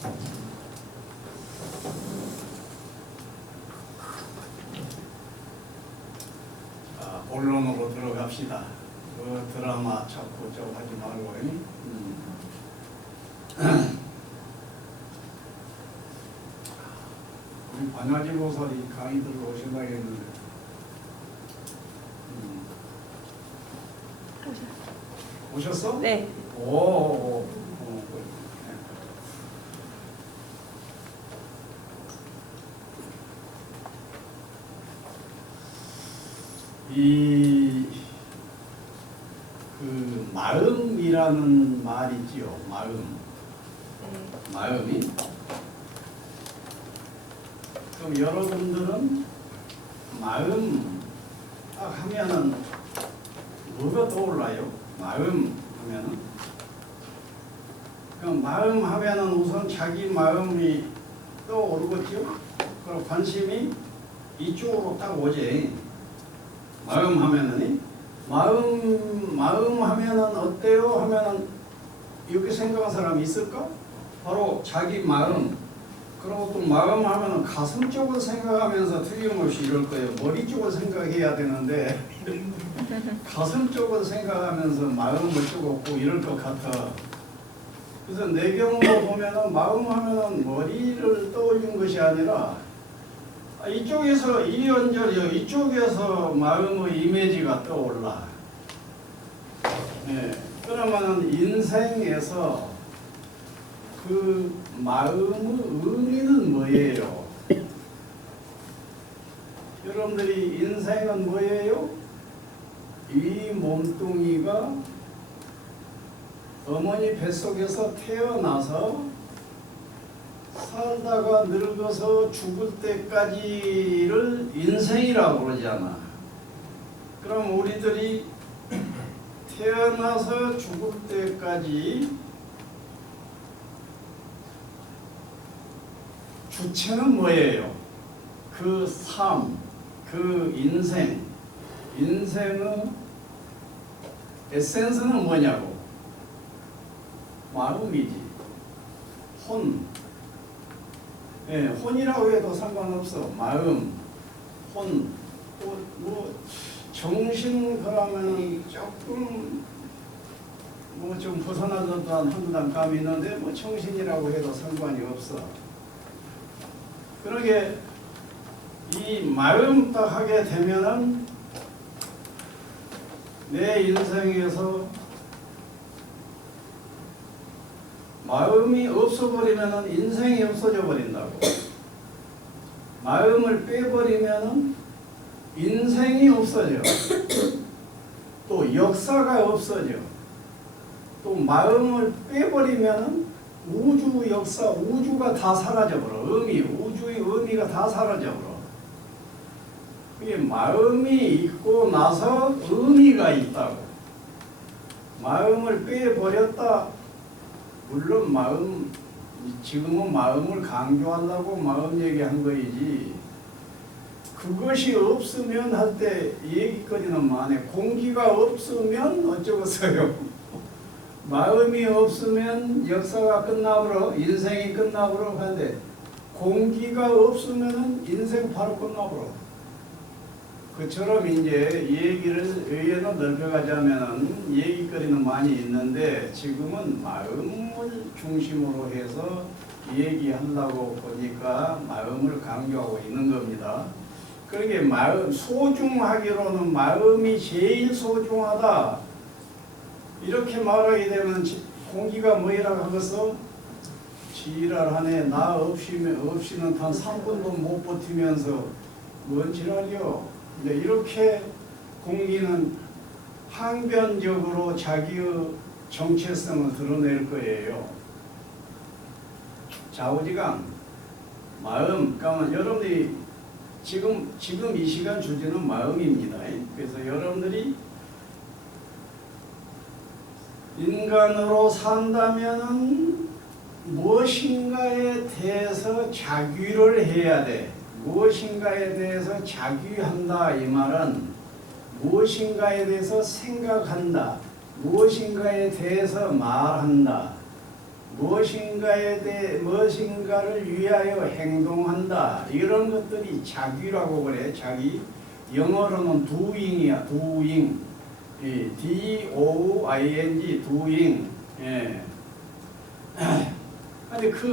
자, 본론으로 들어갑시다. 그 드라마 자꾸 저 하지 말고. 우리 반야지 보살이 강의 들고 오신다고 했는데 오셨어? 네. 오. 그 마음이라는 말이지요. 마음이. 그럼 여러분들은 마음 딱 하면은 뭐가 떠올라요? 마음 하면은. 그럼 마음 하면은 우선 자기 마음이 떠오르겠죠? 그럼 관심이 이쪽으로 딱 오지. 마음 하면은 마음 하면은 어때요? 하면은 이렇게 생각한 사람이 있을까? 바로 자기 마음. 그리고 또 마음 하면은 가슴 쪽을 생각하면서 틀림없이 이럴 거예요. 머리 쪽을 생각해야 되는데 가슴 쪽을 생각하면서 마음을 쪼갰고 이럴 것 같아. 그래서 내 경우로 보면은 마음 하면은 머리를 떠올린 것이 아니라 이쪽에서 이쪽에서 마음의 이미지가 떠올라. 네. 그러면은 인생에서 그 마음의 의미는 뭐예요? 여러분들이 인생은 뭐예요? 이 몸뚱이가 어머니 뱃속에서 태어나서 살다가 늙어서 죽을 때까지를 인생이라고 그러잖아. 그럼 우리들이 태어나서 죽을 때까지 주체는 뭐예요? 그 삶, 그 인생의 에센스는 뭐냐고? 마음이지. 혼이라고 해도 상관없어. 마음, 혼, 뭐 정신 그러면 조금 뭐 좀 벗어나던 한두 단감이 있는데 뭐 정신이라고 해도 상관이 없어. 그러게 이 마음 딱 하게 되면은 내 인생에서 마음이 없어버리면은 인생이 없어져 버린다고. 마음을 빼버리면은 인생이 없어져. 또 역사가 없어져. 또 마음을 빼버리면은 우주 역사, 우주가 다 사라져버려. 우주의 의미가 다 사라져버려. 그게 마음이 있고 나서 의미가 있다고. 마음을 빼버렸다. 물론 지금은 마음을 강조하려고 마음 얘기한 거이지. 그것이 없으면 할 때 얘기거리는 많아. 공기가 없으면 어쩌겠어요. 마음이 없으면 역사가 끝나버려. 인생이 끝나버려. 하는데 공기가 없으면 인생 바로 끝나버려. 그처럼 이제 얘기를 의외로 넓혀가자면 얘기거리는 많이 있는데 지금은 마음을 중심으로 해서 얘기하려고 보니까 마음을 강조하고 있는 겁니다. 그러게 마음 소중하기로는 마음이 제일 소중하다. 이렇게 말하게 되면 공기가 뭐이라고 하겠어? 지랄하네. 나 없이는 단 3분도 못 버티면서 뭔 지랄이요? 이렇게 공기는 항변적으로 자기의 정체성을 드러낼 거예요. 좌우지간 마음. 그러니까 여러분들이 지금 이 시간 주제는 마음입니다. 그래서 여러분들이 인간으로 산다면은 무엇인가에 대해서 자규를 해야 돼. 무엇인가에 대해서 자규한다. 이 말은 무엇인가에 대해서 생각한다. 무엇인가에 대해서 말한다. 무엇인가를 위하여 행동한다. 이런 것들이 자귀라고 그래. 자귀. 영어로는 doing이야. doing. D-O-I-N-G. doing. 예. 근데 그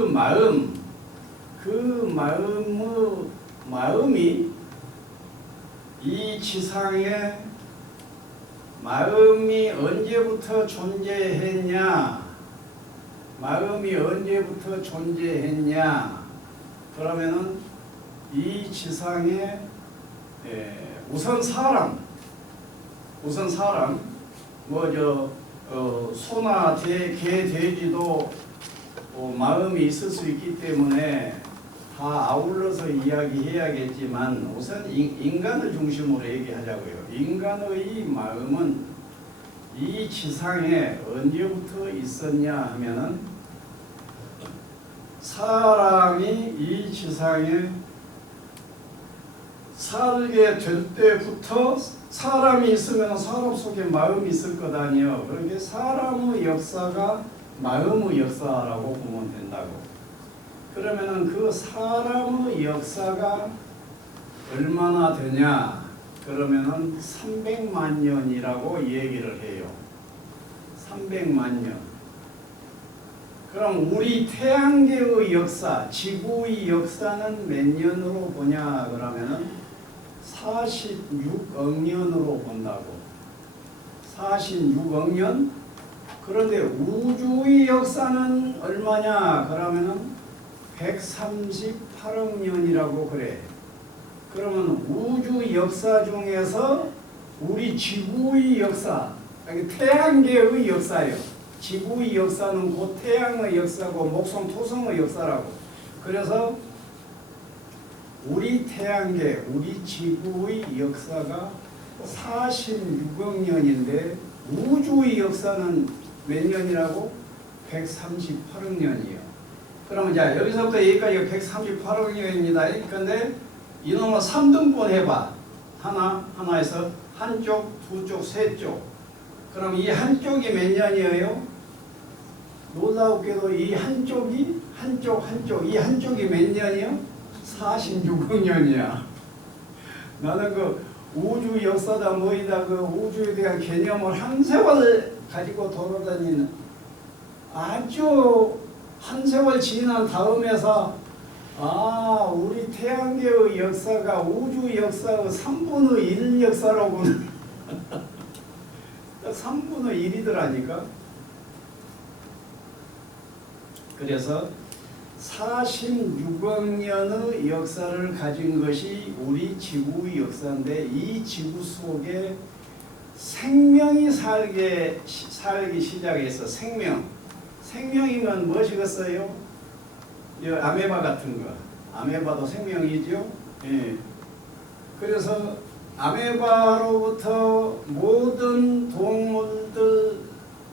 마음이 이 지상에 마음이 언제부터 존재했냐? 마음이 언제부터 존재했냐? 그러면은 이 지상에 우선 사람 소나 개, 돼지도 마음이 있을 수 있기 때문에 다 아울러서 이야기해야겠지만 우선 인간을 중심으로 얘기하자고요. 인간의 마음은 이 지상에 언제부터 있었냐 하면은 사람이 이 지상에 살게 될 때부터 사람이 있으면 사람 속에 마음이 있을 것 아니에요. 그러니까 사람의 역사가 마음의 역사라고 보면 된다고. 그러면은 그 사람의 역사가 얼마나 되냐? 그러면은 300만 년이라고 얘기를 해요. 300만 년. 그럼 우리 태양계의 역사, 지구의 역사는 몇 년으로 보냐? 그러면은 46억 년으로 본다고. 46억 년? 그런데 우주의 역사는 얼마냐? 그러면은 138억 년이라고 그래. 그러면 우주 역사 중에서 우리 지구의 역사, 태양계의 역사예요. 지구의 역사는 곧 태양의 역사고 목성 토성의 역사라고. 그래서 우리 태양계, 우리 지구의 역사가 46억 년인데 우주의 역사는 몇 년이라고? 138억 년이에요. 그러면 자 여기서부터 여기까지가 138억 년입니다. 그런데 이놈을 3등분 해봐. 하나에서 한쪽, 두쪽, 세쪽. 그럼 이 한쪽이 몇 년이에요? 놀라웠게도 이 한쪽이 이 한쪽이 몇 년이요? 46억 년이야. 나는 그 우주 역사다 뭐이다 그 우주에 대한 개념을 한 세월 가지고 돌아다니는 아주 한 세월 지난 다음에서 우리 태양계의 역사가 우주 역사의 3분의 1 역사라고는 3분의 1이더라니까. 그래서 46억 년의 역사를 가진 것이 우리 지구의 역사인데 이 지구 속에 생명이 살기 시작해서 생명이면 무엇이겠어요? 아메바 같은 거. 아메바도 생명이죠. 예. 그래서 아메바로부터 모든 동물들,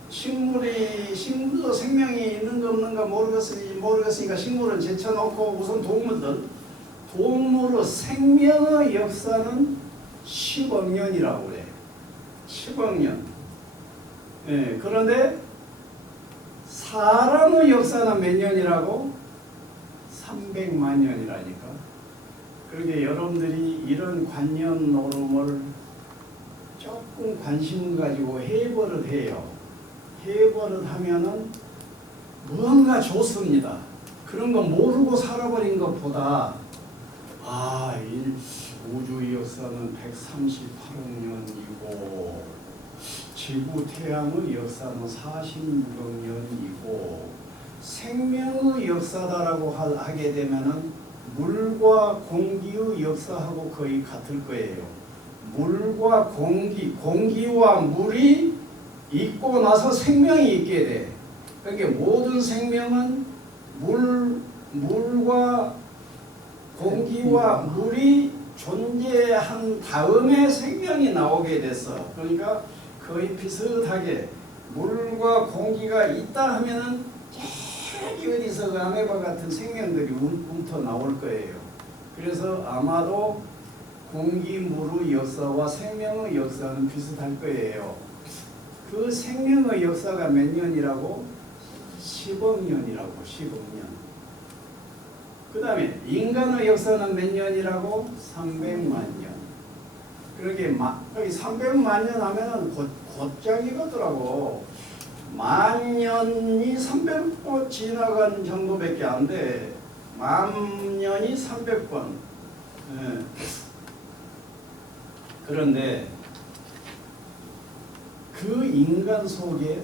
식물도 생명이 있는가 없는가 모르겠으니까 식물은 제쳐놓고 우선 동물의 생명의 역사는 10억 년이라고 그래. 10억 년. 예. 그런데 사람의 역사는 몇 년이라고? 300만 년이라니까. 그러게 여러분들이 이런 관념 노름을 조금 관심 가지고 해버릇해요. 해버릇하면은 무언가 좋습니다. 그런 거 모르고 살아버린 것보다 이 우주의 역사는 138억 년이고 지구 태양의 역사는 46억 년이고 생명의 역사다라고 하게 되면은 물과 공기의 역사하고 거의 같을 거예요. 물과 공기와 물이 있고 나서 생명이 있게 돼. 그러니까 모든 생명은 물과 공기와 물이 존재한 다음에 생명이 나오게 됐어. 그러니까 거의 비슷하게 물과 공기가 있다 하면은 저기 어디서 그 아메바 같은 생명들이 움터 나올 거예요. 그래서 아마도 공기, 물의 역사와 생명의 역사는 비슷할 거예요. 그 생명의 역사가 몇 년이라고? 10억 년이라고. 10억 년. 그 다음에 인간의 역사는 몇 년이라고? 300만 년. 그러게 여기 300만 년 하면은 곧장이거더라고. 만 년이 300번 지나간 정도밖에 안 돼. 만 년이 300번. 예. 그런데 그 인간 속에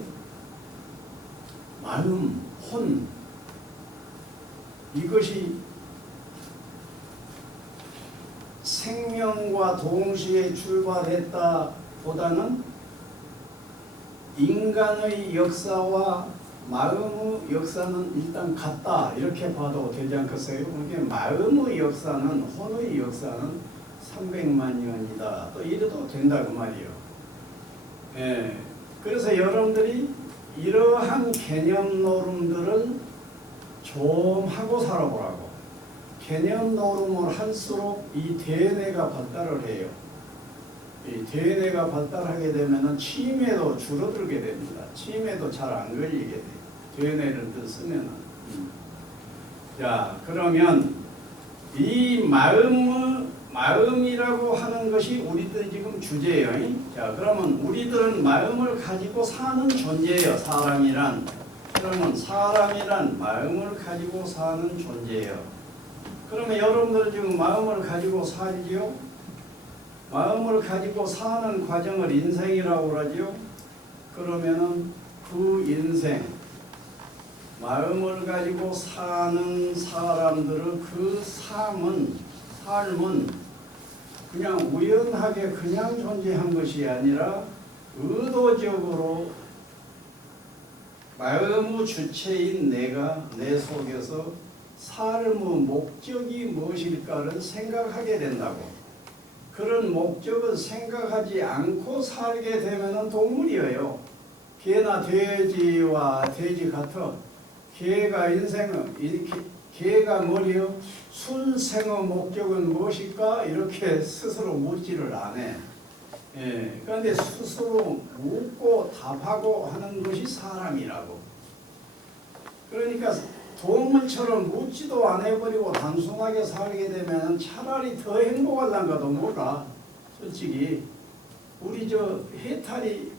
마음, 혼, 이것이 생명과 동시에 출발했다 보다는 인간의 역사와 마음의 역사는 일단 같다, 이렇게 봐도 되지 않겠어요? 그게 마음의 역사는, 혼의 역사는 300만 년이다, 또 이래도 된다 그 말이에요. 예. 그래서 여러분들이 이러한 개념 노름들을 좀 하고 살아보라고. 개념 노름을 할수록 이 대뇌가 발달을 해요. 이 대뇌가 발달하게 되면 치매도 줄어들게 됩니다. 치매도 잘 안 걸리게 돼요. 대뇌를 쓰면은. 자, 그러면 이 마음이라고 하는 것이 우리들 지금 주제예요. 자, 그러면 우리들은 마음을 가지고 사는 존재예요. 사람이란. 그러면 사람이란 마음을 가지고 사는 존재예요. 그러면 여러분들은 지금 마음을 가지고 살지요? 마음을 가지고 사는 과정을 인생이라고 하죠. 그러면은 그 인생, 마음을 가지고 사는 사람들의 그 삶은 그냥 우연하게 그냥 존재한 것이 아니라 의도적으로 마음의 주체인 내가 내 속에서 삶의 목적이 무엇일까를 생각하게 된다고. 그런 목적을 생각하지 않고 살게 되면 동물이에요. 개나 돼지와 돼지 같아. 개가 개가 뭐리요? 순생의 목적은 무엇일까? 이렇게 스스로 묻지를 않아. 예, 그런데 스스로 묻고 답하고 하는 것이 사람이라고. 그러니까 동물처럼 묻지도 안 해버리고 단순하게 살게 되면 차라리 더 행복할란가도 몰라. 솔직히 우리 해탈이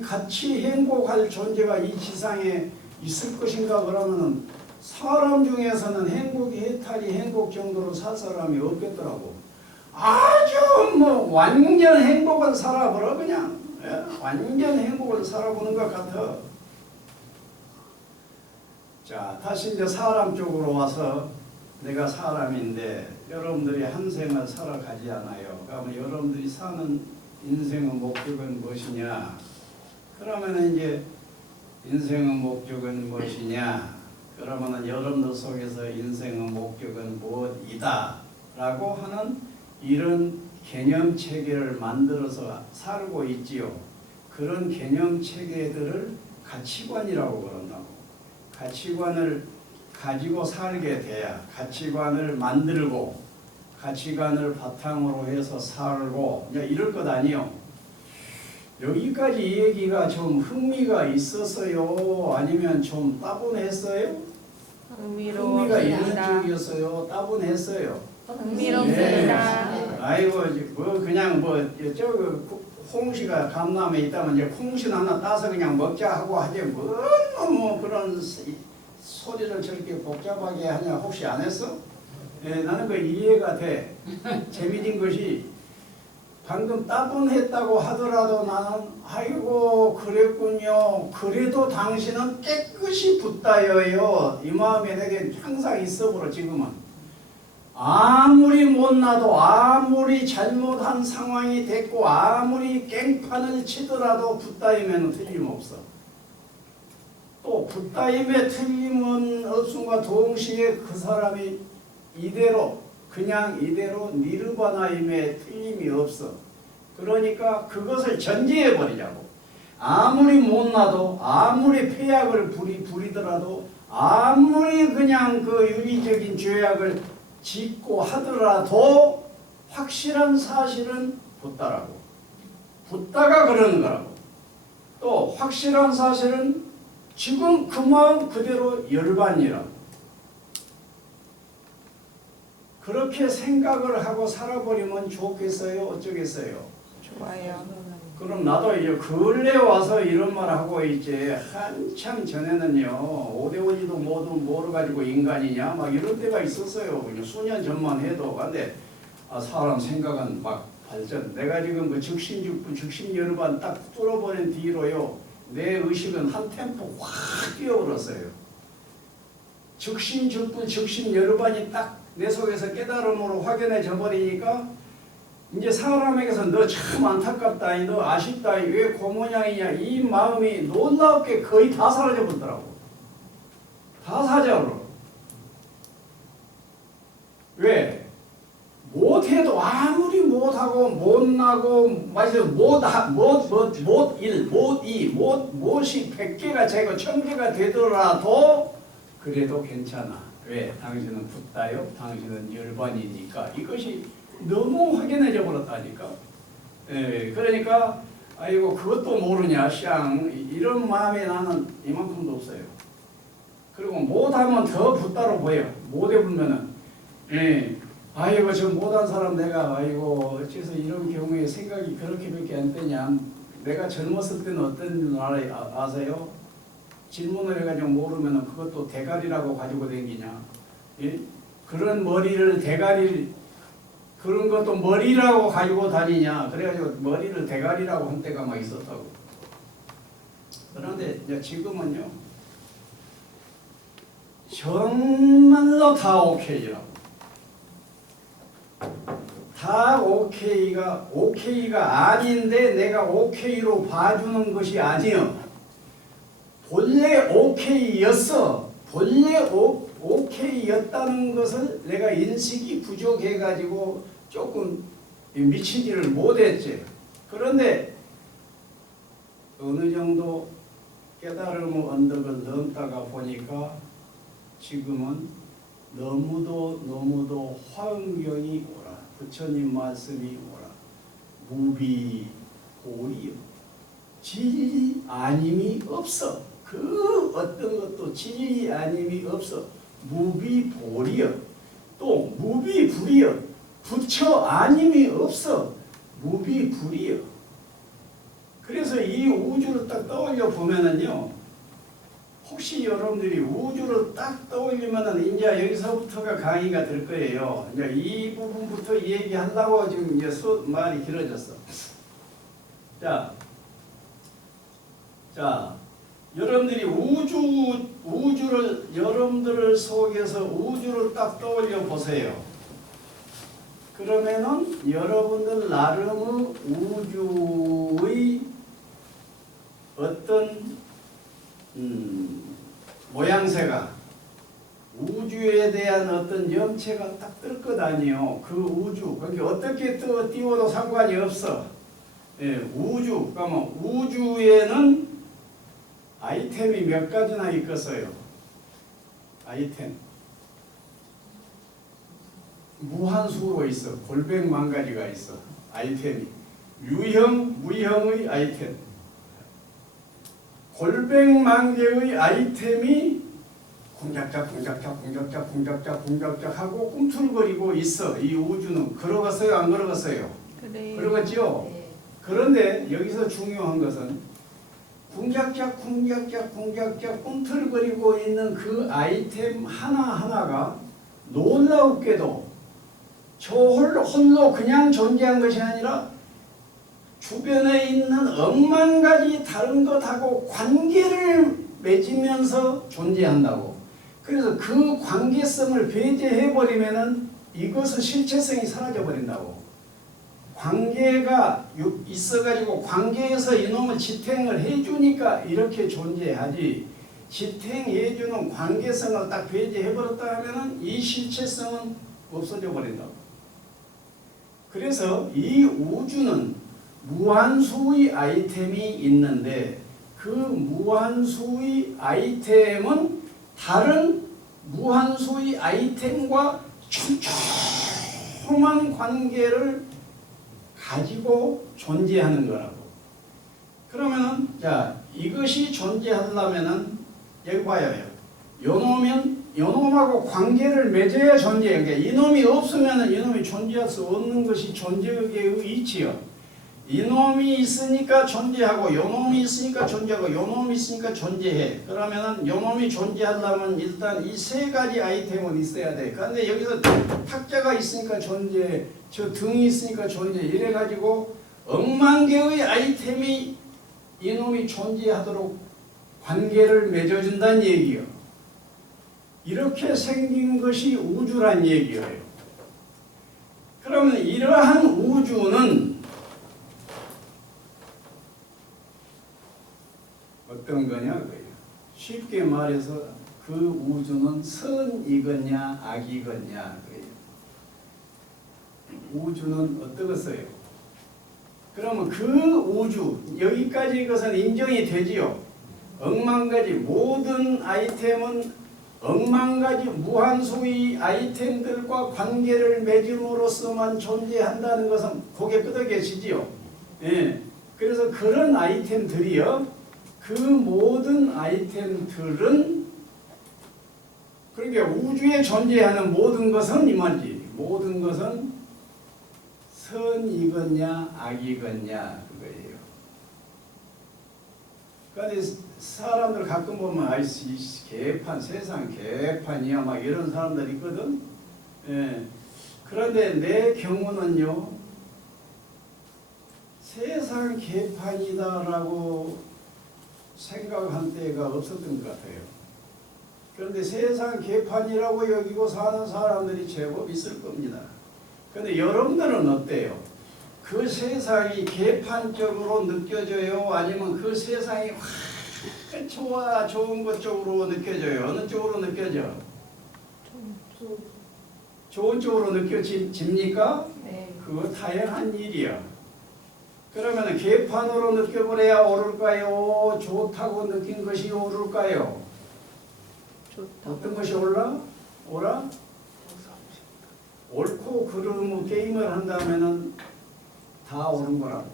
같이 행복할 존재가 이 지상에 있을 것인가 그러면은 사람 중에서는 해탈이 행복 정도로 살 사람이 없겠더라고. 아주 완전 행복을 살아보라 그냥. 예? 완전 행복을 살아보는 것 같아. 자, 다시 이제 사람 쪽으로 와서 내가 사람인데 여러분들이 한 생을 살아가지 않아요. 그러면 여러분들이 사는 인생의 목적은 무엇이냐? 그러면은 이제 인생의 목적은 무엇이냐? 그러면은 여러분들 속에서 인생의 목적은 무엇이다? 라고 하는 이런 개념 체계를 만들어서 살고 있지요. 그런 개념 체계들을 가치관이라고 그런다고. 가치관을 가지고 살게 돼야 가치관을 만들고 가치관을 바탕으로 해서 살고 이럴 것 아니요. 여기까지 이 얘기가 좀 흥미가 있었어요? 아니면 좀 따분했어요? 흥미가 있는 쪽이었어요? 따분했어요? 흥미롭습니다. 네. 아이고 그냥 홍시가 감남에 있다면 이제 홍시 하나 따서 그냥 먹자 하고 하지 뭐 그런 소리를 저렇게 복잡하게 하냐 혹시 안 했어? 네, 나는 그 이해가 돼. 재미진 것이 방금 따분했다고 하더라도 나는 아이고 그랬군요. 그래도 당신은 깨끗이 붓다여요. 이 마음에 내게 항상 있어버려. 지금은 아무리 못나도 아무리 잘못한 상황이 됐고 아무리 깽판을 치더라도 붓다임에는 틀림없어. 또 붓다임에 틀림은 없음과 동시에 그 사람이 그냥 이대로 니르바나임에 틀림이 없어. 그러니까 그것을 전제해 버리자고. 아무리 못나도 아무리 폐악을 부리더라도 아무리 그냥 그 윤리적인 죄악을 짓고 하더라도 확실한 사실은 붓다라고. 붓다가 그러는 거라고. 또 확실한 사실은 지금 그 마음 그대로 열반이라. 그렇게 생각을 하고 살아버리면 좋겠어요? 어쩌겠어요? 좋아요. 그럼 나도 이제 근래 와서 이런 말 하고 있지. 한참 전에는요, 오대오지도 모르가지고 인간이냐 막 이런 때가 있었어요. 그냥 수년 전만 해도. 근데 사람 생각은 막 발전. 내가 지금 그 즉신죽부 즉신열반 딱 뚫어버린 뒤로요, 내 의식은 한 템포 확 뛰어버렸어요. 즉신죽부 즉신열반이 딱 내 속에서 깨달음으로 확연해져 버리니까 이제 사람에게서 너 참 안타깝다, 너 아쉽다, 왜 그 모양이냐, 이 마음이 놀랍게 거의 다 사라져 버리더라고. 다 사라져. 왜? 못해도 아무리 못하고 못나고 못이 100개가 되고 1000개가 되더라도 그래도 괜찮아. 왜? 당신은 붓다요? 당신은 열반이니까. 이것이 너무 확연해져 버렸다니까. 예, 그러니까 아이고 그것도 모르냐 쌍 이런 마음이 나는 이만큼도 없어요. 그리고 못하면 더 붓다로 보여. 못해보면은 예, 아이고 저 못한 사람 내가 아이고 어째서 이런 경우에 생각이 그렇게밖에 안 되냐. 내가 젊었을 때는 어떤 줄 아세요? 질문을 해가지고 모르면 그것도 대가리라고 가지고 다니냐. 예? 그런 머리를 대가리 그런 것도 머리라고 가지고 다니냐. 그래가지고 머리를 대가리라고 한 때가 막 있었다고. 그런데 이제 지금은요, 정말로 다 오케이라고. 다 오케이가 아닌데 내가 오케이로 봐주는 것이 아니요. 본래 오케이였어. 본래 오케이였다는 것을 내가 인식이 부족해가지고 조금 미치지를 못했지. 그런데 어느 정도 깨달음의 언덕을 넘다가 보니까 지금은 너무도 화응경이 오라. 부처님 말씀이 오라. 무비고리요. 진리 아님이 없어. 그 어떤 것도 진리 아님이 없어. 무비보리여. 또 무비불이여. 부처 아님이 없어. 무비불이여. 그래서 이 우주를 딱 떠올려 보면은요, 혹시 여러분들이 우주를 딱 떠올리면은 이제 여기서부터가 강의가 될 거예요. 이제 이 부분부터 얘기하려고 지금 이제 말이 길어졌어. 자, 여러분들이 우주를 여러분들 속에서 우주를 딱 떠올려 보세요. 그러면은 여러분들 나름의 우주의 어떤 모양새가, 우주에 대한 어떤 염체가 딱 뜰 것 아니에요. 그 우주, 그러니까 어떻게 띄워도 상관이 없어. 예, 우주, 그러면 우주에는 아이템이 몇 가지나 있겠어요. 아이템 무한수로 있어. 골백만 가지가 있어. 아이템이 유형, 무형의 아이템, 골백만 개의 아이템이 공작작 하고 꿈틀거리고 있어. 이 우주는 걸어갔어요, 안 걸어갔어요? 그래. 걸어갔죠? 네. 그런데 여기서 중요한 것은 궁작작 꿈틀거리고 있는 그 아이템 하나하나가 놀라웠게도 저 홀로 그냥 존재한 것이 아니라 주변에 있는 억만 가지 다른 것하고 관계를 맺으면서 존재한다고. 그래서 그 관계성을 배제해버리면은 이것의 실체성이 사라져버린다고. 관계가 있어가지고 관계에서 이놈을 지탱을 해주니까 이렇게 존재하지, 지탱해주는 관계성을 딱 배제해버렸다 하면은 이 실체성은 없어져 버린다고. 그래서 이 우주는 무한수의 아이템이 있는데 그 무한수의 아이템은 다른 무한수의 아이템과 촘촘한 관계를 가지고 존재하는 거라고. 그러면은 자 이것이 존재하려면은 여기 봐요. 요놈하고 관계를 맺어야 존재해. 그러니까 이놈이 없으면은 이놈이 존재할 수 없는 것이 존재의 이치요. 이놈이 있으니까 존재하고 요놈이 있으니까 존재하고 요놈이 있으니까 존재해. 그러면은 요놈이 존재하려면 일단 이 세 가지 아이템은 있어야 돼. 그런데 여기서 탁자가 있으니까 존재해. 저 등이 있으니까 존재해. 이래가지고 억만 개의 아이템이 이놈이 존재하도록 관계를 맺어준다는 얘기요. 이렇게 생긴 것이 우주란 얘기예요. 그러면 이러한 우주는 어떤 거냐 그예요. 쉽게 말해서 그 우주는 선이겠냐 악이겠냐 그예요. 우주는 어떠겠어요? 그러면 그 우주 여기까지 이것은 인정이 되지요. 억만 가지 모든 아이템은 억만 가지 무한수의 아이템들과 관계를 맺음으로써만 존재한다는 것은 고개 끄덕여지지요. 예. 그래서 그런 아이템들이요. 그 모든 아이템들은 그러니까 우주에 존재하는 모든 것은 이 말이지. 모든 것은 선이겠냐 악이겠냐 그거예요. 그런데 사람들 가끔 보면 아이씨 개판 세상 개판이야 막 이런 사람들 있거든. 예. 그런데 내 경우는요 세상 개판이다라고 생각한 때가 없었던 것 같아요. 그런데 세상 개판이라고 여기고 사는 사람들이 제법 있을 겁니다. 그런데 여러분들은 어때요? 그 세상이 개판적으로 느껴져요? 아니면 그 세상이 좋은 것 쪽으로 느껴져요? 어느 쪽으로 느껴져? 좋은 쪽으로 느껴집니까? 네. 그거 다양한 일이야. 그러면 개판으로 느껴버려야 오를까요? 좋다고 느낀 것이 오를까요? 좋다. 어떤 것이 오라? 옳고 그름의 게임을 한다면은 다 옳은 거라고.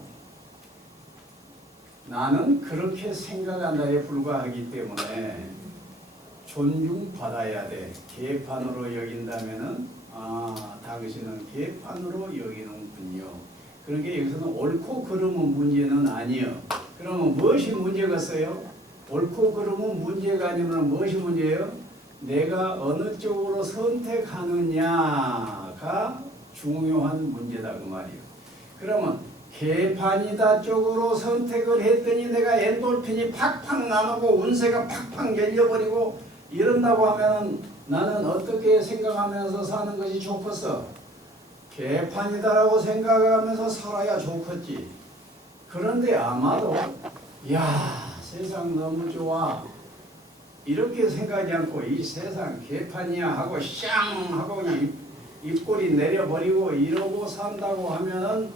나는 그렇게 생각한다에 불과하기 때문에 존중받아야 돼. 개판으로 여긴다면은 당신은 개판으로 여기는군요. 그러니까 여기서는 옳고 그름은 문제는 아니요. 그러면 무엇이 문제겠어요? 옳고 그름은 문제가 아니면 무엇이 문제예요? 내가 어느 쪽으로 선택하느냐가 중요한 문제다 그 말이에요. 그러면 개판이다 쪽으로 선택을 했더니 내가 엔돌핀이 팍팍 나누고 운세가 팍팍 열려버리고 이런다고 하면 나는 어떻게 생각하면서 사는 것이 좋겠어? 개판이다라고 생각하면서 살아야 좋겠지. 그런데 아마도 야 세상 너무 좋아 이렇게 생각하지 않고 이 세상 개판이야 하고 샹 하고 입꼬리 내려버리고 이러고 산다고 하면은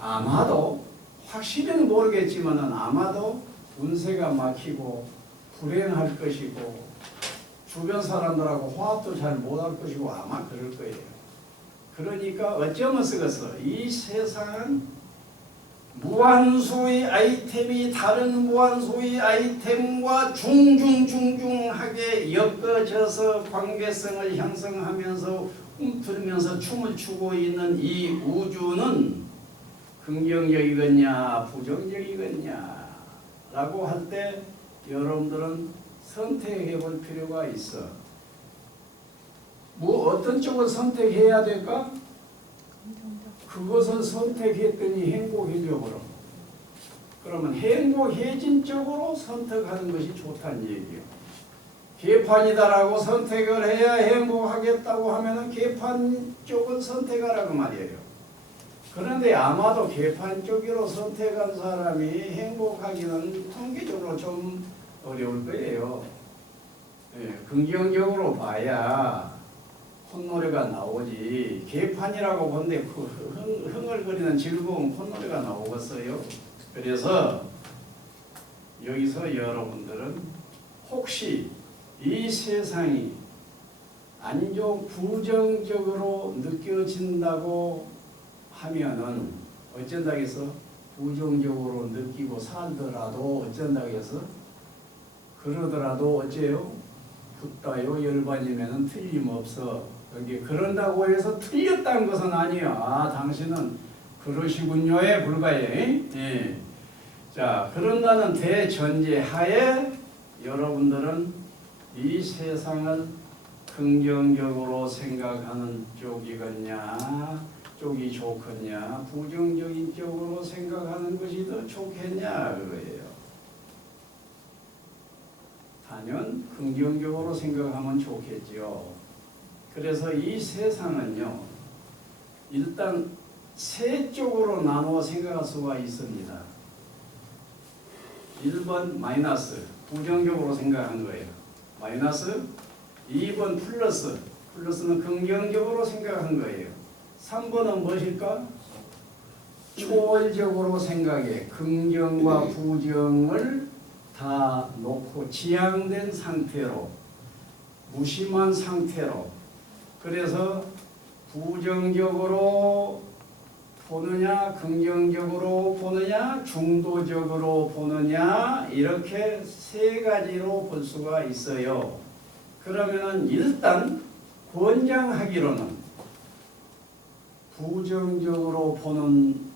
아마도 확실히는 모르겠지만은 아마도 운세가 막히고 불행할 것이고 주변 사람들하고 화합도 잘 못할 것이고 아마 그럴 거예요. 그러니까 어쩌면 쓰겠어. 이 세상은 무한수의 아이템이 다른 무한수의 아이템과 중중하게 엮어져서 관계성을 형성하면서 움트리면서 춤을 추고 있는 이 우주는 긍정적이겠냐 부정적이겠냐 라고 할 때 여러분들은 선택해 볼 필요가 있어. 뭐 어떤 쪽을 선택해야 될까? 그것을 선택했더니 행복해져 버려. 그러면 행복해진 쪽으로 선택하는 것이 좋다는 얘기예요. 개판이다라고 선택을 해야 행복하겠다고 하면은 개판 쪽을 선택하라고 말이에요. 그런데 아마도 개판 쪽으로 선택한 사람이 행복하기는 통계적으로 좀 어려울 거예요. 예, 긍정적으로 봐야 콧노래가 나오지. 개판이라고 본데 그 흥얼거리는 즐거운 콧노래가 나오겠어요. 그래서 여기서 여러분들은 혹시 이 세상이 부정적으로 느껴진다고 하면은 어쩐다겠어? 부정적으로 느끼고 살더라도 어쩐다고 해서 그러더라도 어째요? 붙다요 열반이면 틀림없어. 여기 그런다고 해서 틀렸다는 것은 아니에요. 아 당신은 그러시군요에 불과해. 예. 자 그런다는 대전제 하에 여러분들은 이 세상을 긍정적으로 생각하는 쪽이겠냐 쪽이 좋겠냐 부정적인 쪽으로 생각하는 것이 더 좋겠냐 그거예요. 단연 긍정적으로 생각하면 좋겠죠. 그래서 이 세상은요 일단 세 쪽으로 나누어 생각할 수가 있습니다. 1번 마이너스 부정적으로 생각한 거예요. 마이너스 2번 플러스 플러스는 긍정적으로 생각한 거예요. 3번은 무엇일까? 초월적으로 생각해 긍정과 부정을 다 놓고 지향된 상태로 무심한 상태로 그래서 부정적으로 보느냐 긍정적으로 보느냐 중도적으로 보느냐 이렇게 세 가지로 볼 수가 있어요. 그러면은 일단 권장하기로는 부정적으로 보는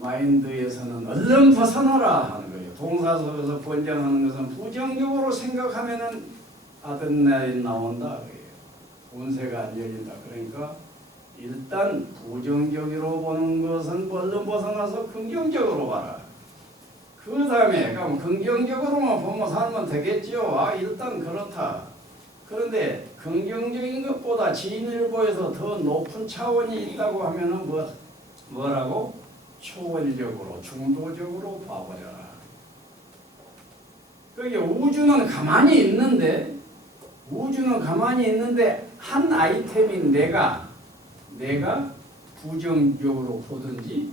마인드에서는 얼른 벗어나라 하는 거예요. 동사속에서 권장하는 것은 부정적으로 생각하면은 아드레날린 나온다 그래요. 운세가 안 열린다. 그러니까 일단 부정적으로 보는 것은 얼른 벗어나서 긍정적으로 봐라. 그 다음에 그럼 긍정적으로만 보면 살면 되겠죠. 아 일단 그렇다. 그런데 긍정적인 것보다 진일보에서 더 높은 차원이 있다고 하면은 뭐라고? 초월적으로 중도적으로 봐버려라. 그게 우주는 가만히 있는데 한 아이템인 내가 부정적으로 보든지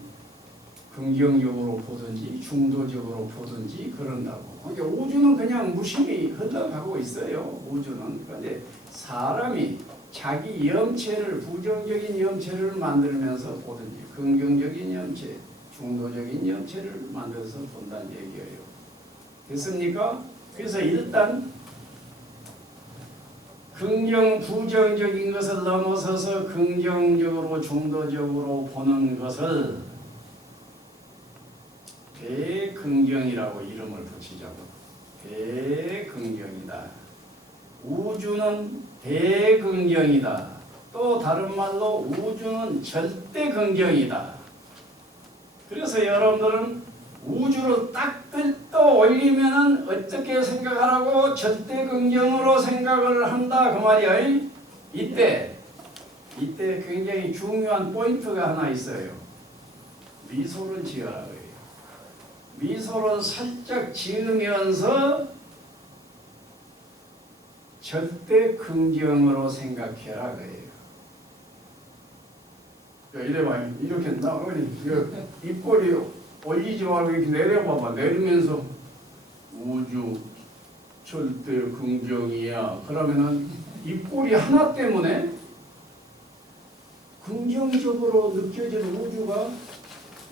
긍정적으로 보든지 중도적으로 보든지 그런다고. 그러니까 우주는 그냥 무심히 흘러가고 있어요. 우주는. 그런데 사람이 자기 염체를 부정적인 염체를 만들면서 보든지 긍정적인 염체, 중도적인 염체를 만들어서 본다는 얘기예요. 됐습니까? 그래서 일단 긍정, 부정적인 것을 넘어서서 긍정적으로 중도적으로 보는 것을 대긍정이라고 이름을 붙이자고. 대긍정이다. 우주는 대긍정이다. 또 다른 말로 우주는 절대긍정이다. 그래서 여러분들은 우주를 딱 떠올리면은 어떻게 생각하라고? 절대긍정으로 생각을 한다 그 말이야. 이때 굉장히 중요한 포인트가 하나 있어요. 미소를 지어라. 미소를 살짝 지으면서 절대 긍정으로 생각해라 그래요. 이래봐. 이렇게 입꼬리 올리지 말고 이렇게 내려봐봐. 내리면서 우주 절대 긍정이야. 그러면은 입꼬리 하나 때문에 긍정적으로 느껴지는 우주가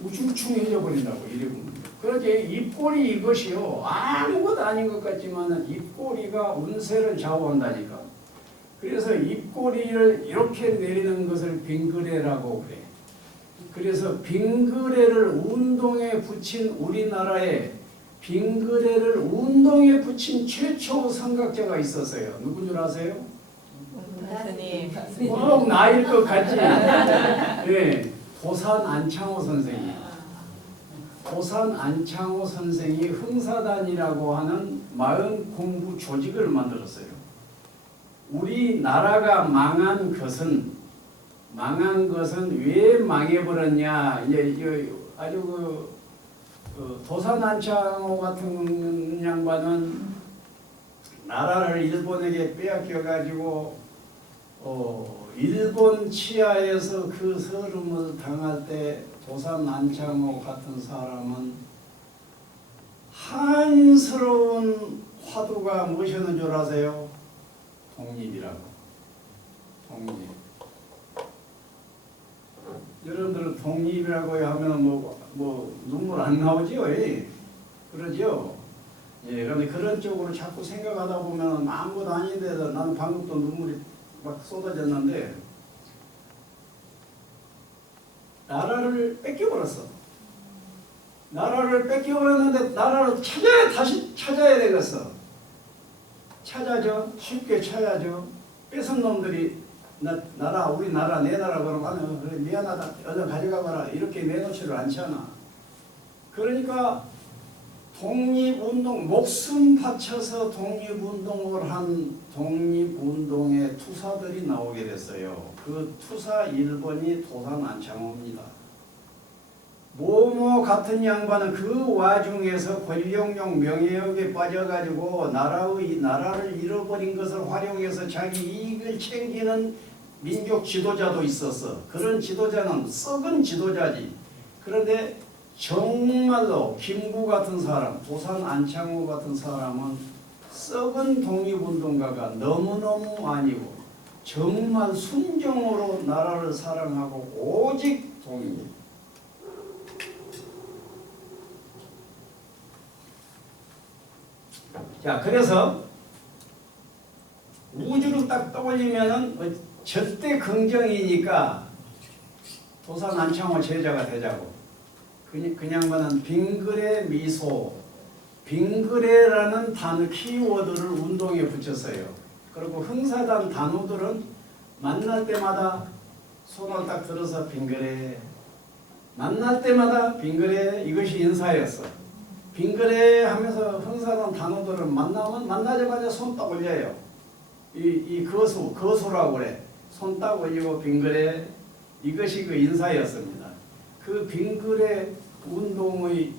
우중충해져 버린다고 이래 보면. 그렇게 입꼬리 이것이요 아무것도 아닌 것 같지만 입꼬리가 운세를 좌우한다니까. 그래서 입꼬리를 이렇게 내리는 것을 빙그레라고 그래. 그래서 빙그레를 운동에 붙인 우리나라에 빙그레를 운동에 붙인 최초 선각자가 있었어요. 누군 줄 아세요? 스님. 꼭 나일 것 같지? 네, 도산 안창호 선생님. 도산 안창호 선생이 흥사단이라고 하는 마음 공부 조직을 만들었어요. 우리나라가 망한 것은 왜 망해버렸냐? 이제 아주 도산 안창호 같은 양반은 나라를 일본에게 빼앗겨 가지고 일본 치하에서 그 서름을 당할 때 도산 안창호 같은 사람은 한스러운 화두가 무엇이었는 줄 아세요? 독립이라고. 독립. 여러분들은 독립이라고 하면 뭐 눈물 안 나오지요? 예. 그러죠? 예, 그런데 그런 쪽으로 자꾸 생각하다 보면 아무것도 아닌데도 나는 방금도 눈물이 막 쏟아졌는데 나라를 뺏겨버렸어. 나라를 뺏겨버렸는데 나라를 다시 찾아야 되겠어. 찾아죠. 쉽게 찾아죠. 뺏은 놈들이 우리나라 내 나라 그러면 그래 미안하다 얼른 가져가봐라 이렇게 내놓지를 않잖아. 그러니까 독립운동 목숨 바쳐서 독립운동을 한 독립운동의 투사들이 나오게 됐어요. 그 투사 1번이 도산 안창호입니다. 모모 같은 양반은 그 와중에서 권력용 명예욕에 빠져가지고 나라를 잃어버린 것을 활용해서 자기 이익을 챙기는 민족 지도자도 있었어. 그런 지도자는 썩은 지도자지. 그런데 정말로 김구 같은 사람, 도산 안창호 같은 사람은 썩은 독립운동가가 너무너무 아니고 정말 순정으로 나라를 사랑하고 오직 독립. 자, 그래서 우주를 딱 떠올리면은 절대 긍정이니까 도산 안창호 제자가 되자고. 그냥 말은 빙그레 미소, 빙그레라는 단어 키워드를 운동에 붙였어요. 그리고 흥사단 단우들은 만날 때마다 손을 딱 들어서 빙그레, 만날 때마다 빙그레, 이것이 인사였어. 빙그레 하면서 흥사단 단우들은 만나자마자 손 딱 올려요. 이 거수라고 그래. 손 딱 올리고 빙그레, 이것이 그 인사였습니다. 그 빙그레 운동의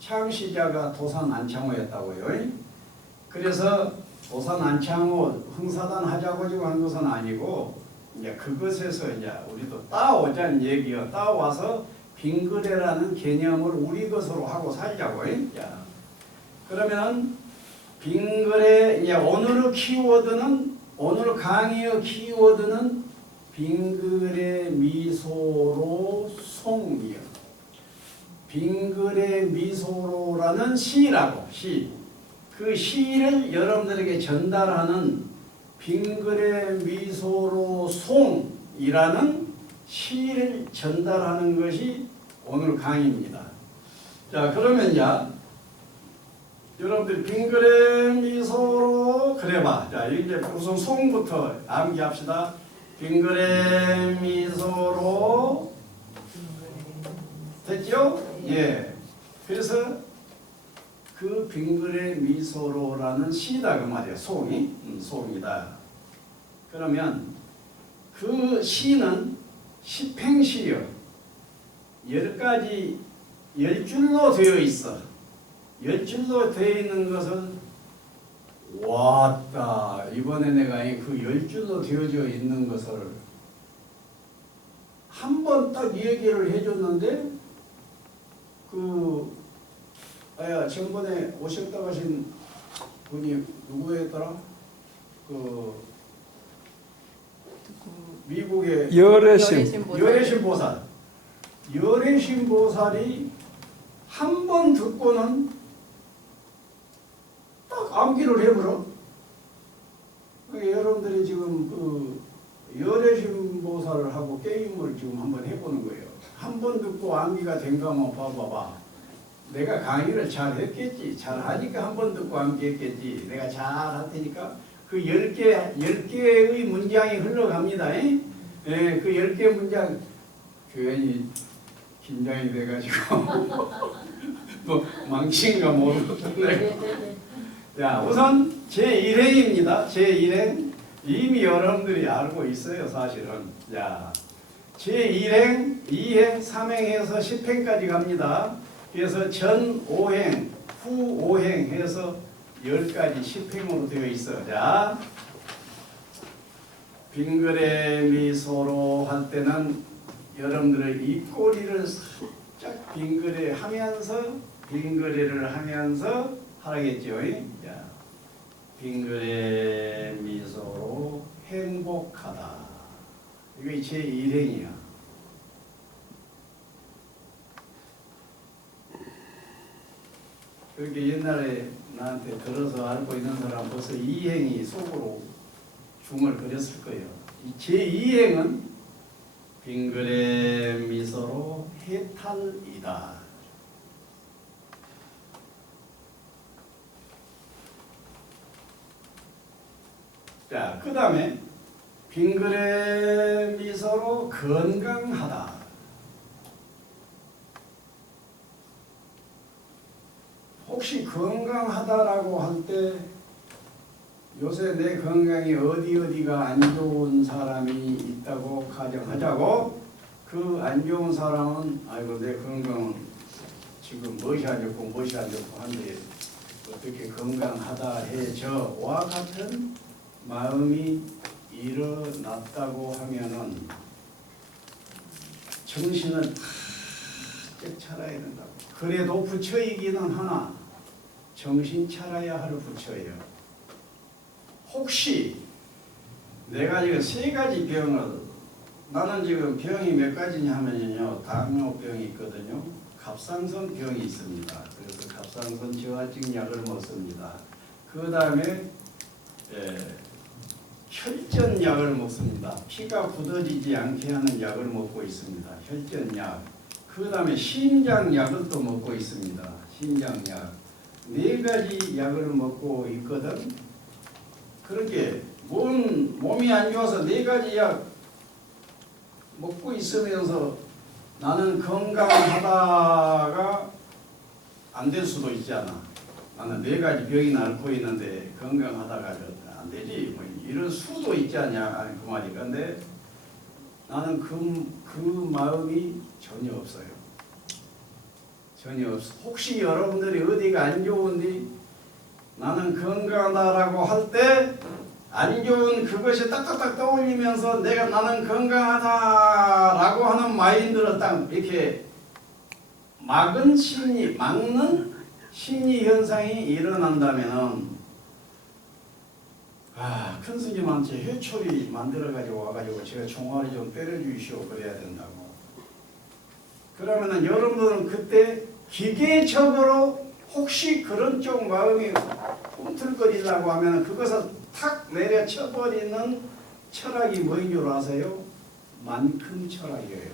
창시자가 도산 안창호였다고요. 그래서 도산 안창호 흥사단 하자고 지고 한 것은 아니고 이제 그것에서 이제 우리도 따오자는 얘기요. 따와서 빙그레라는 개념을 우리 것으로 하고 살자고. 자, 그러면 빙그레 이제 오늘 강의의 키워드는 빙그레 미소로 송이요. 빙그레 미소로라는 시라고 시. 그 시를 여러분들에게 전달하는 빙그레 미소로 송이라는 시를 전달하는 것이 오늘 강의입니다. 자, 그러면 여러분들 빙그레 미소로 그래봐. 자, 이제 우선 송부터 암기합시다. 빙그레 미소로 됐죠? 예. 그래서 그 빙그레 미소로라는 시다 그 말이야. 송이 송이다. 그러면 그 시는 십행시요. 10가지 10줄로 되어 있어. 10줄로 되어 있는 것은 왔다. 이번에 내가 그 10줄로 되어져 있는 것을 한 번 딱 얘기를 해줬는데 전번에 오셨다 가신 분이 누구였더라? 미국의 열애신 보살. 열애신 보살이 한 번 듣고는 딱 암기를 해버려. 여러분들이 지금 열애신 보살을 하고 게임을 지금 한번 해보는 거예요. 한 번 듣고 암기가 된가 한번 봐봐봐. 내가 강의를 잘 했겠지. 잘 하니까 한 번 듣고 암기했겠지. 내가 잘 할 테니까 그 10개의 문장이 흘러갑니다. 예, 그 10개 문장 괜히 긴장이 돼가지고 뭐 망친가 모르겠네. 자, 우선 제1행입니다. 제1행 이미 여러분들이 알고 있어요. 사실은. 자, 제1행, 2행, 3행에서 10행까지 갑니다. 그래서 전 5행, 후 5행 해서 10가지 10행으로 되어 있어. 자, 빙그레 미소로 할 때는 여러분들의 입꼬리를 살짝 빙그레를 하면서 하라겠죠. 자, 빙그레 미소로 행복하다. 이게 제1행이야. 그렇게 옛날에 나한테 들어서 알고 있는 사람 벌써 이행이 속으로 중을 그렸을 거예요. 제 이행은 빙그레 미소로 해탈이다. 자, 그 다음에 빙그레 미소로 건강하다. 혹시 건강하다라고 할 때 요새 내 건강이 어디가 안 좋은 사람이 있다고 가정하자고, 그 안 좋은 사람은 아이고 내 건강은 지금 무엇이 안 좋고 한데 어떻게 건강하다 해 저와 같은 마음이 일어났다고 하면은 정신을 탁 차려야 된다고. 그래도 부처이기는 하나 정신 차려야 할 부처예요. 혹시 내가 지금 세 가지 병을, 나는 지금 병이 몇 가지냐 하면요, 당뇨병이 있거든요, 갑상선 병이 있습니다. 그래서 갑상선 저하증 약을 먹습니다. 그 다음에 혈전 약을 먹습니다. 피가 굳어지지 않게 하는 약을 먹고 있습니다. 혈전 약. 그 다음에 심장 약을 또 먹고 있습니다. 심장 약. 네 가지 약을 먹고 있거든. 그렇게 몸이 안 좋아서 네 가지 약 먹고 있으면서 나는 건강하다가 안 될 수도 있잖아. 나는 네 가지 병이나 앓고 있는데 건강하다가 안 되지. 뭐 이런 수도 있지 않냐 그 말이. 근데 나는 그 마음이 전혀 없어요. 전혀 없어. 혹시 여러분들이 어디가 안 좋은데 나는 건강하다라고 할 때 안 좋은 그것이 딱딱딱 떠올리면서 나는 건강하다라고 하는 마인드를 딱 이렇게 막는 심리 현상이 일어난다면은, 큰 스님한테 회초리 만들어가지고 와가지고 제가 총알이 좀 때려주시오 그래야 된다고. 그러면은 여러분들은 그때 기계적으로 혹시 그런 쪽 마음이 꿈틀거리려고 하면 그것을 탁 내려쳐버리는 철학이 뭐인 줄 아세요? 만큼 철학이에요.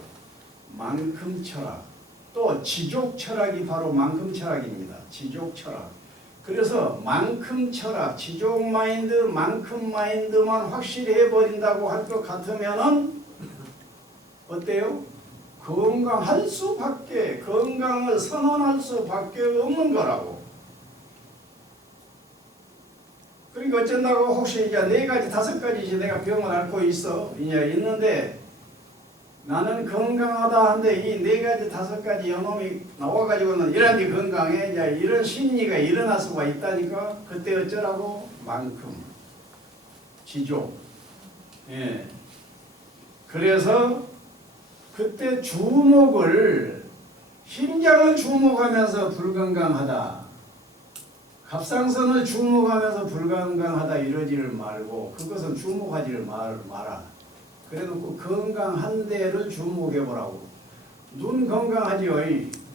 만큼 철학. 또 지족 철학이 바로 만큼 철학입니다. 지족 철학. 그래서 만큼 철학, 지족 마인드, 만큼 마인드만 확실히 해버린다고 할 것 같으면은 어때요? 건강할 수밖에, 건강을 선언할 수밖에 없는 거라고. 그러니까 어쩐다고 혹시 이제 네 가지, 다섯 가지 이제 내가 병을 앓고 있어. 이제 있는데 나는 건강하다 한데 이 네 가지, 다섯 가지 연놈이 나와가지고는 이런 게 건강해. 이제 이런 심리가 일어날 수가 있다니까. 그때 어쩌라고? 만큼. 지족. 예. 그래서 그때 주목을, 심장을 주목하면서 불건강하다, 갑상선을 주목하면서 불건강하다 이러지를 말고, 그것은 주목하지를 마라. 그래놓고 건강한 데를 주목해보라고. 눈 건강하지요?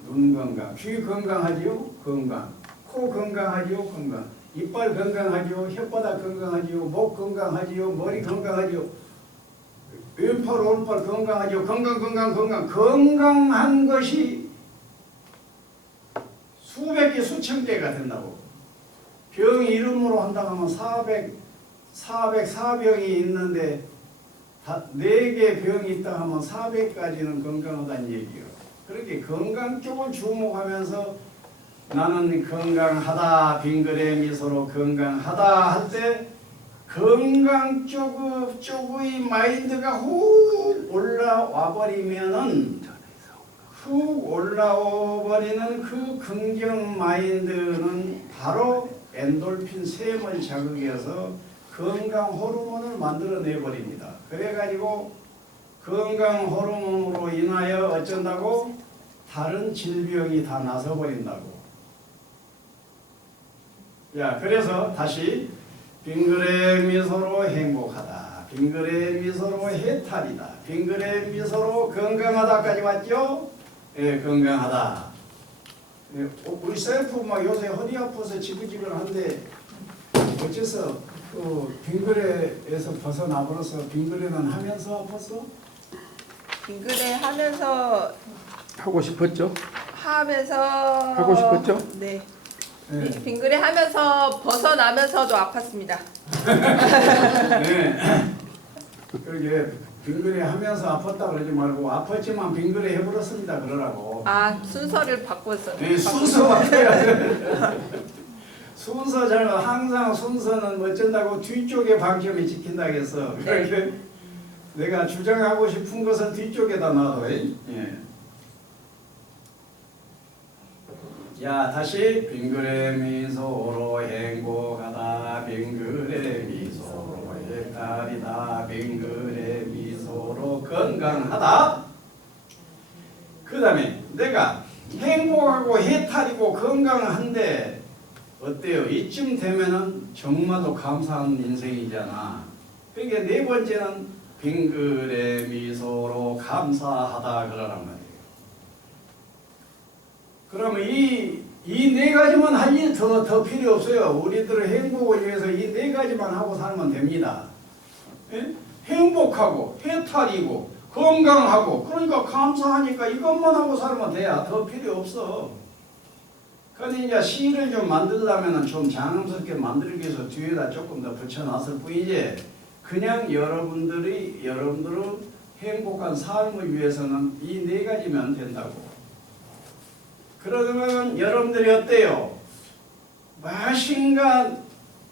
눈 건강. 귀 건강하지요? 건강. 코 건강하지요? 건강. 이빨 건강하지요? 혓바닥 건강하지요? 목 건강하지요? 머리 건강하지요? 왼팔 오른팔 건강하지요? 건강. 건강한 것이 수백 개 수천 개가 된다고. 병 이름으로 한다고 하면 404병이 있는데 4개 병이 있다 하면 400까지는 건강하다는 얘기예요. 그렇게 건강 쪽을 주목하면서 나는 건강하다, 빙그레 미소로 건강하다 할 때 건강 쪽의 마인드가 훅 올라와 버리면은, 훅 올라와 버리는 그 긍정 마인드는 바로 엔돌핀 샘을 자극해서 건강 호르몬을 만들어내 버립니다. 그래가지고 건강 호르몬으로 인하여 어쩐다고? 다른 질병이 다 나서 버린다고. 자, 그래서 다시 빙그레 미소로 행복하다, 빙그레 미소로 해탈이다, 빙그레 미소로 건강하다까지 왔죠? 예, 건강하다. 예, 우리 셀프 막 요새 허리 아파서 지글지글한데 어째서 그 빙그레에서 벗어나버려서 빙그레는 하면서 아팠어? 빙그레 하면서 하고 싶었죠? 하면서 네. 네. 빙그레 하면서 벗어나면서도 아팠습니다. 네. 그러게 빙그레 하면서 아팠다 그러지 말고 아팠지만 빙그레 해버렸습니다 그러라고. 아 순서를 바꿨어요. 네, 순서 바꿔야 돼. 순서 잘 항상 순서는 뭐 어쩐다고 뒤쪽에 방점이 지킨다 해서 그렇게 내가 주장하고 싶은 것은 뒤쪽에다 놔둬. 예. 자 다시 빙그레 미소로 행복하다 빙그레 미소로 해탈이다 빙그레 미소로 건강하다. 그 다음에 내가 행복하고 해탈이고 건강한데 어때요? 이쯤 되면은 정말로 감사한 인생이잖아. 그러니까 네 번째는 빙그레 미소로 감사하다 그러란 말이에요. 그러면 이 네 가지만 할 일 더 필요 없어요. 우리들의 행복을 위해서 이 네 가지만 하고 살면 됩니다. 예? 행복하고 해탈이고 건강하고 그러니까 감사하니까 이것만 하고 살면 돼야 더 필요 없어. 근데 이제 시를 좀 만들려면 좀 장엄스럽게 만들기 위해서 뒤에다 조금 더 붙여놨을 뿐이지 그냥 여러분들의 행복한 삶을 위해서는 이 네 가지면 된다고. 그러면 여러분들이 어때요? 무엇인가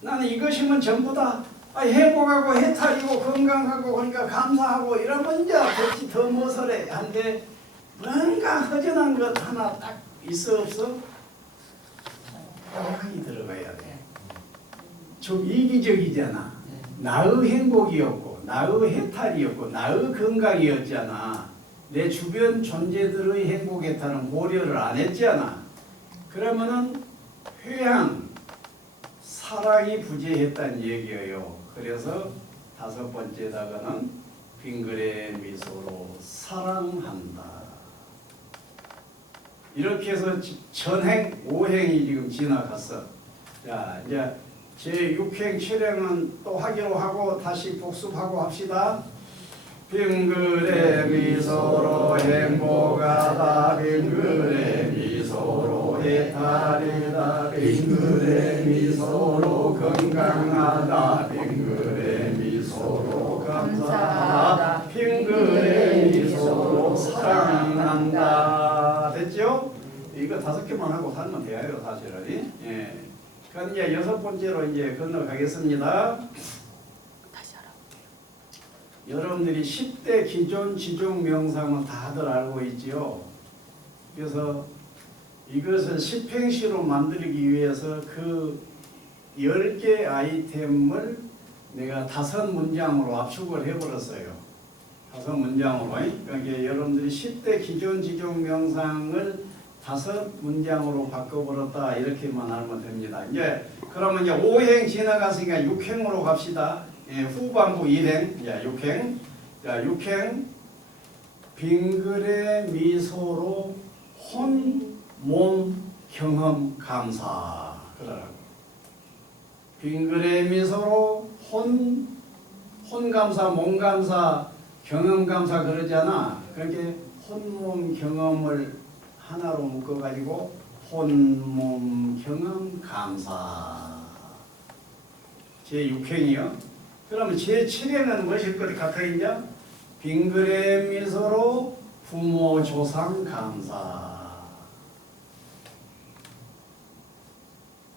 나는 이것이면 전부다. 행복하고 해탈이고 건강하고 그러니까 감사하고 이러면 이제 더 모서래 한데 뭔가 허전한 것 하나 딱 있어 없어? 사랑이 들어가야 돼. 좀 이기적이잖아. 나의 행복이었고 나의 해탈이었고 나의 건강이었잖아. 내 주변 존재들의 행복 해탈은 고려를 안 했잖아. 그러면은 회양 사랑이 부재했다는 얘기예요. 그래서 다섯 번째다가는 빙그레 미소로 사랑한다. 이렇게 해서 전행 5행이 지금 지나갔어. 자, 이제 제 6행 7행은 또 하기로 하고 다시 복습하고 합시다. 빙그레 미소로 행복하다 빙그레 미소로 해탈이다 빙그레 미소로 건강하다 빙그레 미소로 감사하다 빙그레 미소로 사랑한다. 됐죠? 이거 5개만 하고 살면 돼요 사실은. 예. 그럼 이제 6번째로 이제 건너가겠습니다. 여러분들이 10대 기존 지종 명상은 다들 알고 있지요. 그래서 이것을 10행시로 만들기 위해서 그 10개 아이템을 내가 5문장으로 압축을 해버렸어요. 5문장으로. 그러니까 여러분들이 10대 기존 지종 명상을 5문장으로 바꿔버렸다 이렇게만 알면 됩니다. 이제 그러면 이제 5행 지나갔으니까 6행으로 갑시다. 예, 후반부 1행, 자 6행, 자 6행 빙그레 미소로 혼, 몸, 경험, 감사 그러라고. 빙그레 미소로 혼 감사, 몸 감사, 경험 감사 그러잖아. 그렇게 혼몸 경험을 하나로 묶어가지고 혼몸 경험 감사 제 6행이요. 그러면 제7행은 무엇일 것 같아있냐? 빙그레 미소로 부모 조상 감사.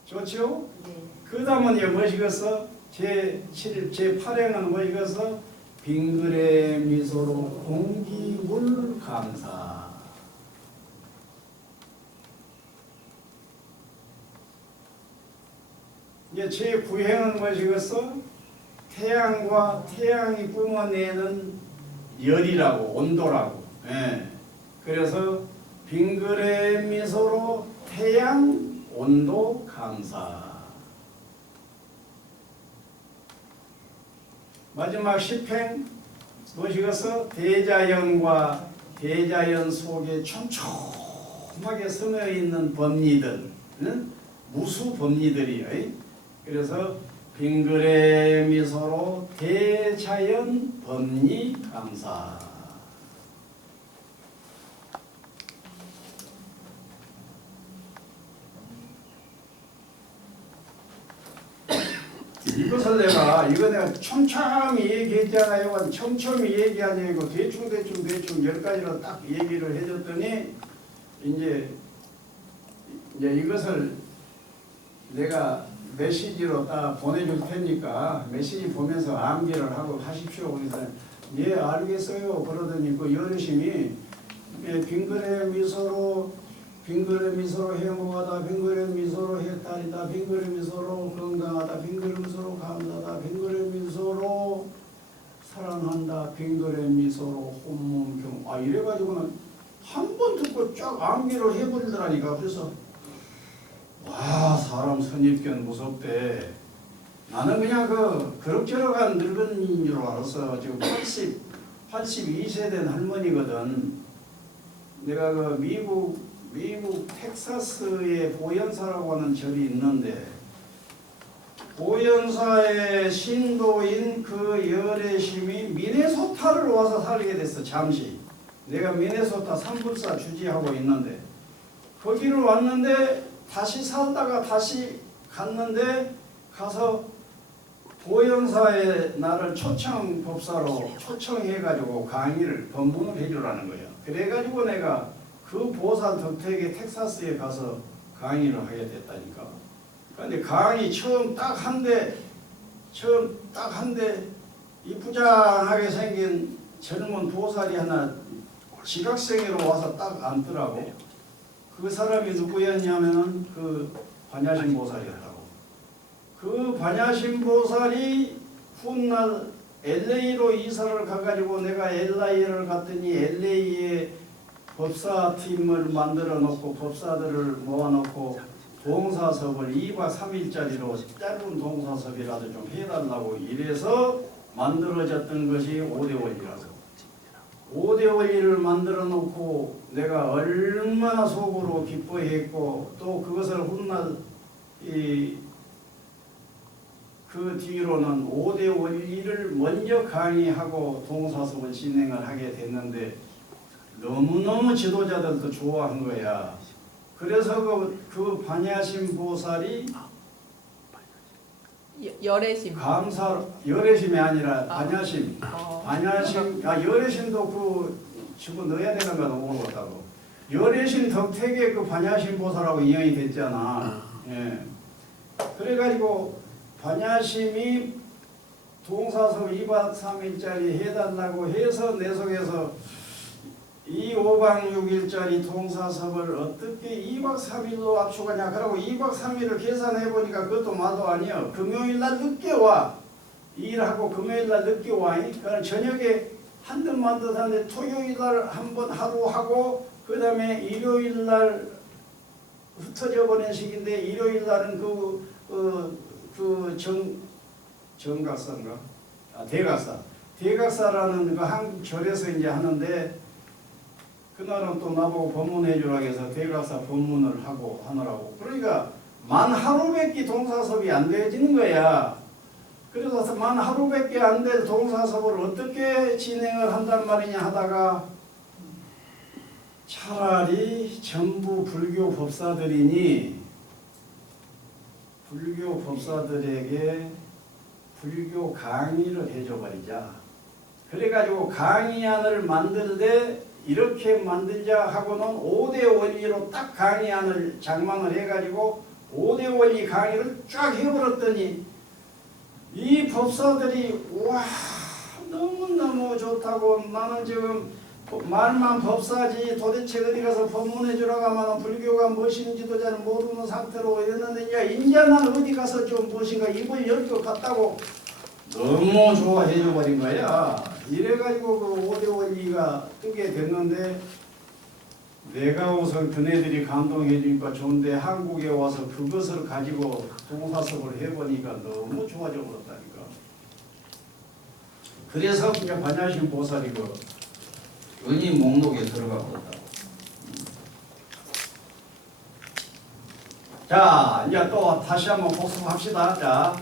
좋죠? 네. 그 다음은 무엇이겠어? 제8행은 무엇이겠어? 빙그레 미소로 공기 물 감사. 이제 제9행은 무엇이겠어? 태양과 태양이 뿜어내는 열이라고 온도라고. 예. 그래서 빙그레 미소로 태양 온도 감사. 마지막 10행 무엇이겠어? 대자연과 대자연 속에 촘촘한 꼼꼼하게 스며 있는 법리들, 무수 법리들이요. 그래서 빙그레 미소로 대자연 법리 감사. 이것을 이거 내가 촘촘히 얘기했잖아요. 촘촘히 얘기하지 않고 대충 10가지로 딱 얘기를 해줬더니 이제 이것을 내가 메시지로 딱 보내줄 테니까 메시지 보면서 암기를 하고 하십시오. 그래서 예 알겠어요. 그러더니 그 여르심이 빙그레 미소로 행복하다, 빙그레 미소로 해탈이다, 빙그레 미소로 건강하다, 빙그레 미소로 감사하다, 빙그레 미소로 사랑한다, 빙그레 미소로 혼몸경. 이래가지고는 한 번 듣고 쫙 암기를 해버리더라니까. 그래서 와 사람 선입견 무섭대. 나는 그냥 그럭저럭한 늙은이인 줄 알았어. 지금 82세 된 할머니거든. 내가 미국 텍사스에 보현사라고 하는 절이 있는데 보현사의 신도인 그 열애심이 미네소타를 와서 살게 됐어. 잠시 내가 미네소타 산불사 주지하고 있는데 거기를 왔는데 다시 살다가 다시 갔는데 가서 보현사에 나를 법사로 초청해가지고 강의를 법문을 해주라는 거예요. 그래가지고 내가 그 보살 덕택에 텍사스에 가서 강의를 하게 됐다니까. 그런데 강의 처음 딱 한 대 이쁘장하게 생긴 젊은 보살이 하나 지각생으로 와서 딱 앉더라고. 그 사람이 누구였냐면은 그 반야심 보살이었다고. 그 반야심 보살이 훗날 LA로 이사를 가가지고 내가 LA를 갔더니 LA에 법사팀을 만들어 놓고 법사들을 모아놓고 동사섭을 2박 3일짜리로 짧은 동사섭이라도 좀 해달라고 이래서 만들어졌던 것이 5대원리라고. 5대원리를 만들어 놓고 내가 얼마나 속으로 기뻐했고 또 그것을 훗날 그 뒤로는 5대원리를 먼저 강의하고 동사섭을 진행을 하게 됐는데 너무너무 지도자들도 좋아한 거야. 그래서 그 반야심 보살이 열애심. 열애심이 아니라 반야심. 반야심, 열애심도 집어넣어야 되는 건 모르겠다고. 열애심 덕택에 그 반야심 보살하고 인연이 됐잖아. 예. 그래가지고 반야심이 동사섭 2박 3일짜리 해달라고 해서 내 속에서 이 5박 6일짜리 동사섭을 어떻게 2박 3일로 압축하냐. 그러고 2박 3일을 계산해보니까 그것도 마도 아니야. 금요일날 늦게 와. 일하고 금요일날 늦게 와. 그러니까 저녁에 한듯 만듯 하는데 토요일날 한번 하루 하고 그 다음에 일요일날 흩어져 버린 식인데 일요일날은 정각사인가? 대각사라는 그 한국 절에서 이제 하는데 그날은 또 나보고 법문해 주라고 해서 대각사 법문을 하고 하느라고. 그러니까 만 하루밖에 동사섭이 안 되어지는 거야. 그래서 만 하루밖에 안 될 동사섭을 어떻게 진행을 한단 말이냐 하다가 차라리 전부 불교 법사들이니 불교 법사들에게 불교 강의를 해줘 버리자. 그래가지고 강의안을 만들되 이렇게 만들자 하고는 5대 원리로 딱 강의안을 장만을 해가지고 5대 원리 강의를 쫙 해버렸더니 이 법사들이 와 너무너무 좋다고. 나는 지금 말만 법사지 도대체 어디 가서 법문해 주라고 하면 불교가 무엇인지도 잘 모르는 상태로 이랬는데 이제 난 어디 가서 좀 무엇인가 입을 열고 갔다고 너무 좋아해 줘 버린 거야. 이래가지고 그 5대 원리가 뜨게 됐는데 내가 우선 그네들이 감동해 주니까 좋은데 한국에 와서 그것을 가지고 동사섭을 해보니까 너무 좋아져 버렸다니까. 그래서 그냥 반야심 보살이 그 은인 목록에 들어가 버렸다고. 자, 이제 또 다시 한번 복습합시다. 자,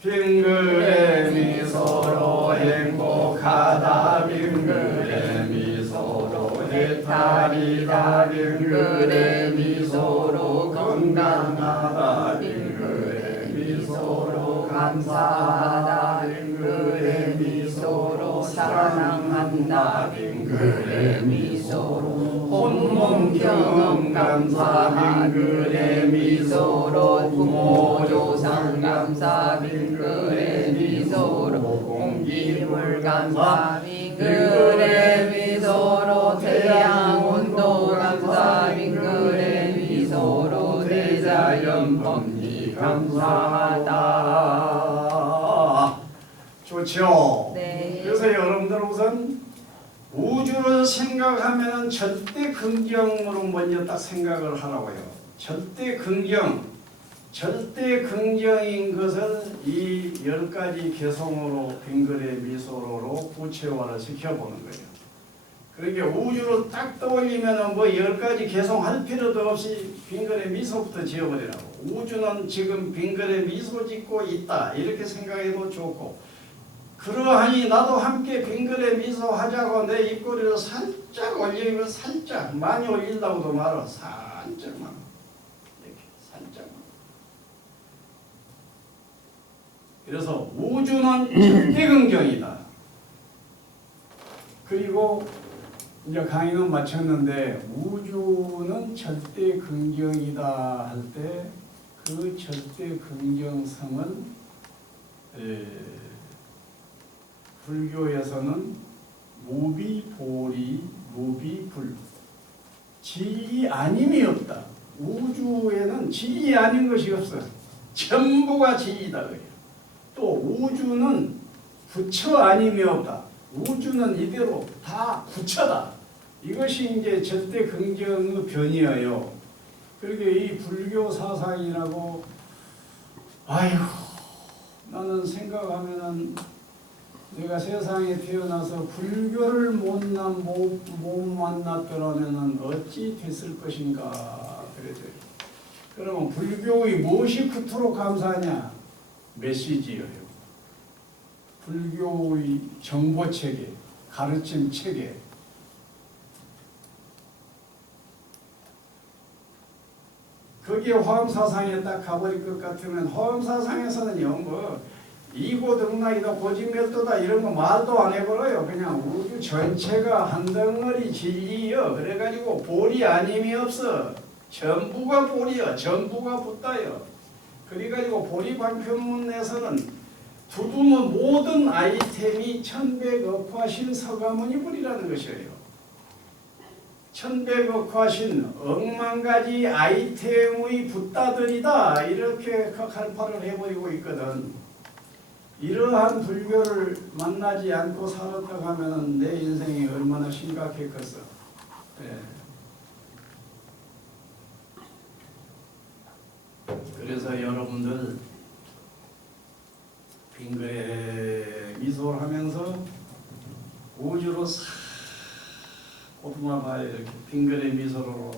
빙그레 미소로 행복하다. 빙그레 미소로 해탈이다. 빙그레 미소로 건강하다. 빙그레 미소로 감사하다. 빙그레 미소로 사랑한다. 빙그레 미소로 온몸 경험 감사. 빙그레 미소로 부모 조상 감사. 빙그레 미소로 공기물 감사. 빙그레 미소로 태양 온도 감사. 빙그레 미소로 대자연 법리 감사하다. 좋죠? 네. 그래서 여러분들 우선 우주를 생각하면 절대 긍정으로 먼저 딱 생각을 하라고요. 절대 긍정. 절대 긍정인 것을 이 10가지 개성으로 빙그레 미소로로 구체화를 시켜보는 거예요. 그러니까 우주를 딱 떠올리면 뭐 10가지 개성할 필요도 없이 빙그레 미소부터 지어버리라고. 우주는 지금 빙그레 미소 짓고 있다. 이렇게 생각해도 좋고, 그러하니 나도 함께 빙그레 미소 하자고 내 입꼬리를 살짝 올리면 살짝, 많이 올린다고도 말아. 살짝만. 이렇게 살짝만. 그래서 우주는 절대 긍정이다. 그리고 이제 강의는 마쳤는데 우주는 절대 긍정이다 할 때 그 절대 긍정성은 불교에서는 무비보리 무비불, 지이 아님이 없다. 우주에는 지이 아닌 것이 없어. 전부가 지이다. 또 우주는 부처 아님이 없다. 우주는 이대로 다 부처다. 이것이 이제 절대 긍정의 변이에요. 그러니까 이 불교 사상이라고, 아이고, 나는 생각하면은 내가 세상에 태어나서 불교를 못 만났더라면은 어찌 됐을 것인가 그래서. 그러면 불교의 무엇이 그토록 감사하냐? 메시지예요. 불교의 정보 체계, 가르침 체계. 거기에 화엄사상에 딱 가버릴 것 같으면 화엄사상에서는요, 뭐 이고등락이다 고지멸도다 이런 거 말도 안 해버려요. 그냥 우주 전체가 한 덩어리 진리여. 그래가지고 볼이 아님이 없어. 전부가 볼이여. 전부가 붙다여. 그래가지고 보리방편문에서는 두두는 모든 아이템이 천백억화신 서가모니불이라는 것이에요. 천백억화신 억만가지 아이템의 붓다들이다. 이렇게 칼파를 해버리고 있거든. 이러한 불교를 만나지 않고 살았다고 하면 내 인생이 얼마나 심각했겠어. 네. 그래서 여러분들 빙그레 미소를 하면서 우주로 싹 보듬어 봐요. 이렇게 빙그레 미소로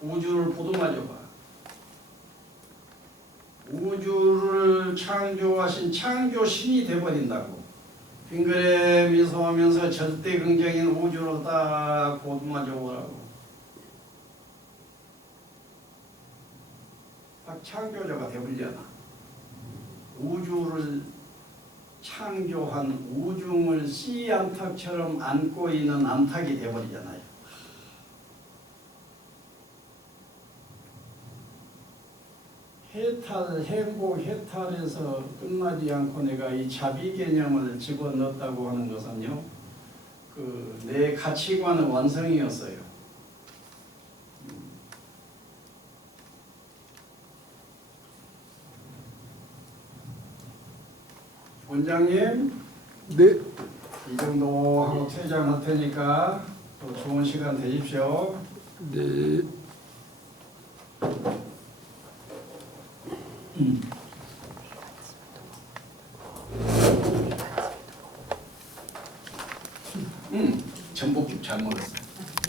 우주를 보듬어줘 봐. 우주를 창조하신 창조신이 돼버린다고. 빙그레 미소하면서 절대 긍정인 우주로 딱 보듬어줘 보라고. 딱 창조자가 돼버리잖아. 우주를 창조한 우중을 씨 암탉처럼 안고 있는 암탉이 돼버리잖아요. 해탈, 행복 해탈에서 끝나지 않고 내가 이 자비 개념을 집어넣었다고 하는 것은요, 내 가치관의 완성이었어요. 원장님, 네. 이 정도 하고 퇴장할 테니까 또 좋은 시간 되십시오. 네. 전복죽 잘 먹었어.